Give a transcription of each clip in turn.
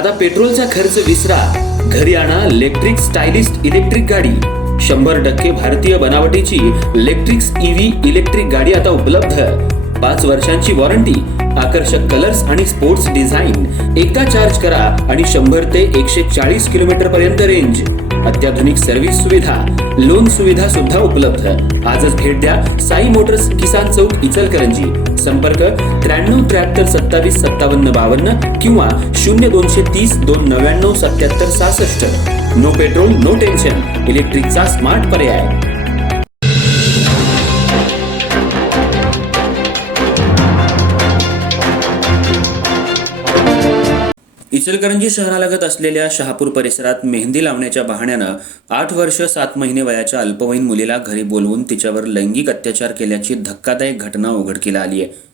आता पेट्रोलचा खर्च विसरा, घरी आणा इलेक्ट्रिक स्टायलिस्ट इलेक्ट्रिक गाडी। 100% भारतीय बनावटीची इलेक्ट्रिक्स ईव्ही इलेक्ट्रिक गाडी आता उपलब्ध। 5 वर्षांची वॉरंटी, आकर्षक कलर्स आणि स्पोर्ट्स डिझाइन। एकदा चार्ज करा आणि 100 ते 140 किलोमीटर पर्यंत रेंज। अत्याधुनिक सर्व्हिस सुविधा, लोन सुविधा सुद्धा उपलब्ध। आजच भेट द्या साई मोटर्स, किसान चौक, इचलकरंजी। संपर्क 93 73 27 57 52 किंवा 0230 299 77 66। नो पेट्रोल नो टेन्शन, इलेक्ट्रिकचा स्मार्ट पर्याय। इचलकरंजी शहरालगत असलेल्या शहापूर परिसरात मेहंदी लावण्याच्या बहाण्यानं 8 वर्ष 7 महिने वयाच्या अल्पवयीन मुलीला घरी बोलवून तिच्यावर लैंगिक अत्याचार केल्याची धक्कादायक घटना उघडकीला आली आहे।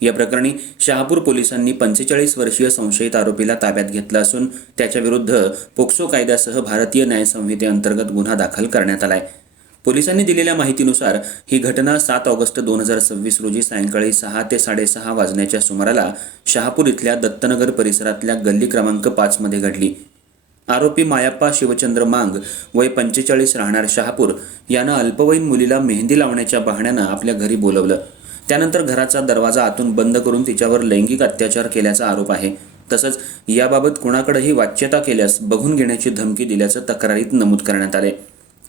या प्रकरणी शहापूर पोलिसांनी 45 वर्षीय संशयित आरोपीला ताब्यात घेतलं असून त्याच्या विरुद्ध पोक्सो कायद्यासह भारतीय न्याय संहितेअंतर्गत गुन्हा दाखल करण्यात आलाय। पोलिसांनी दिलेल्या माहितीनुसार ही घटना 7 ऑगस्ट 2026 रोजी सायंकाळी 6 ते 6:30 वाजण्याच्या सुमाराला शहापूर इथल्या दत्तनगर परिसरातल्या गल्ली क्रमांक 5 मध्ये घडली। आरोपी मायाप्पा शिवचंद्र मांग, वय 45, राहणार शहापूर, यानं अल्पवयीन मुलीला मेहंदी लावण्याच्या बहाण्यानं आपल्या घरी बोलवलं। त्यानंतर घराचा दरवाजा आतून बंद करून तिच्यावर लैंगिक अत्याचार केल्याचा आरोप आहे। तसंच याबाबत कुणाकडेही वाच्यता केल्यास बघून घेण्याची धमकी दिल्याचं तक्रारीत नमूद करण्यात आले।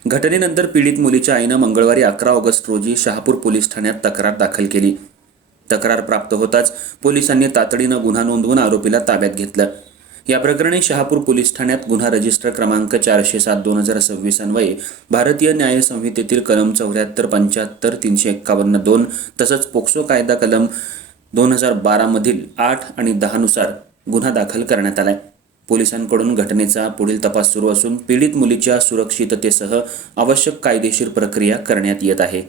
घटनेनंतर पीडित मुलीच्या आईनं मंगळवारी 11 ऑगस्ट रोजी शहापूर पोलीस ठाण्यात तक्रार दाखल केली। तक्रार प्राप्त होताच पोलिसांनी तातडीनं गुन्हा नोंदवून आरोपीला ताब्यात घेतलं। या प्रकरणी शहापूर पोलीस ठाण्यात गुन्हा रजिस्टर क्रमांक 407/2026 अन्वये भारतीय न्याय संहितेतील कलम 74, 75, 351, 2 तसंच पोक्सो कायदा कलम 2012 मधील 8 आणि 10 नुसार गुन्हा दाखल करण्यात आलाय। पोलिसांकडून घटनेचा पुढील तपास सुरू असून पीडित मुलीच्या सुरक्षिततेसह आवश्यक कायदेशीर प्रक्रिया करण्यात येत आहे।